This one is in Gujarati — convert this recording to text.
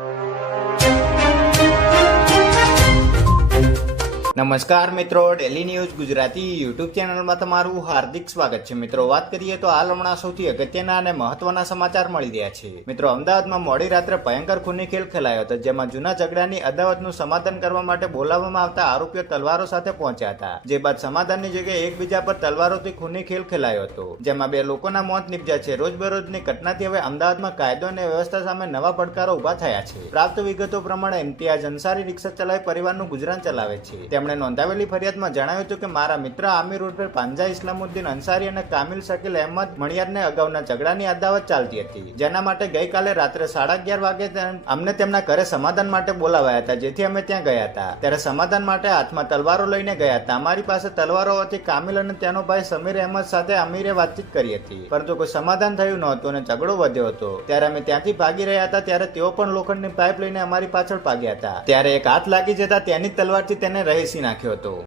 you. નમસ્કાર મિત્રો ડેલી ન્યૂઝ ગુજરાતી યુટ્યુબ ચેનલમાં તમારું હાર્દિક સ્વાગત છે. મિત્રો, વાત કરીએ તો હાલ હમણાં સૌથી અગત્યના અને મહત્વના સમાચાર મળી રહ્યા છે. મિત્રો, અમદાવાદમાં મોડી રાત્રે ભયંકર ખૂની ખેલ ખેલાયો હતો, જેમાં જૂના ઝઘડાની અદાવતનું સમાધાન કરવા માટે બોલાવવામાં આવતા આરોપીઓ તલવારો સાથે પહોંચ્યા હતા. જે બાદ સમાધાનની જગ્યાએ એકબીજા પર તલવારોથી ખૂની ખેલ ખેલાયો હતો. જેમાં બે લોકોના મોત નીપજ્યા છે. રોજબરોજની ઘટનાથી હવે અમદાવાદમાં કાયદો અને વ્યવસ્થા સામે નવા પડકારો ઊભા થયા છે. પ્રાપ્ત વિગતો પ્રમાણે, ઇમ્તિયાઝ અંસારી રિક્ષા ચલાવી પરિવારનું ગુજરાન ચલાવે છે. તેમણે નોંધાવેલી ફરિયાદમાં જણાવ્યું હતું કે મારા મિત્ર આમિર ઉર્ફે પાંજા ઇસ્લામુદ્દીન અંસારી અને કામિલ શકીલ અહેમદ મણિયારને અગાઉના ઝઘડાની અદાવત ચાલતી હતી. જેના માટે ગઈકાલે રાત્રે સાડા અગિયાર વાગે અમને તેમના ઘરે સમાધાન માટે બોલાવાયા હતા, જેથી અમે ત્યાં ગયા હતા. ત્યારે સમાધાન માટે હાથમાં તલવારો લઈને ગયા હતા. અમારી પાસે તલવારો હોવાથી કામિલ અને તેનો ભાઈ સમીર અહેમદ સાથે અમીરે વાતચીત કરી હતી. પરંતુ કોઈ સમાધાન થયું નહોતું અને ઝઘડો વધ્યો હતો. ત્યારે અમે ત્યાંથી ભાગી રહ્યા હતા. ત્યારે તેઓ પણ લોખંડની પાઇપ લઈને અમારી પાછળ ભાગ્યા હતા. ત્યારે એક હાથ લાગી જતા તેની તલવારથી તેને રહેસી નાખ્યો હતો.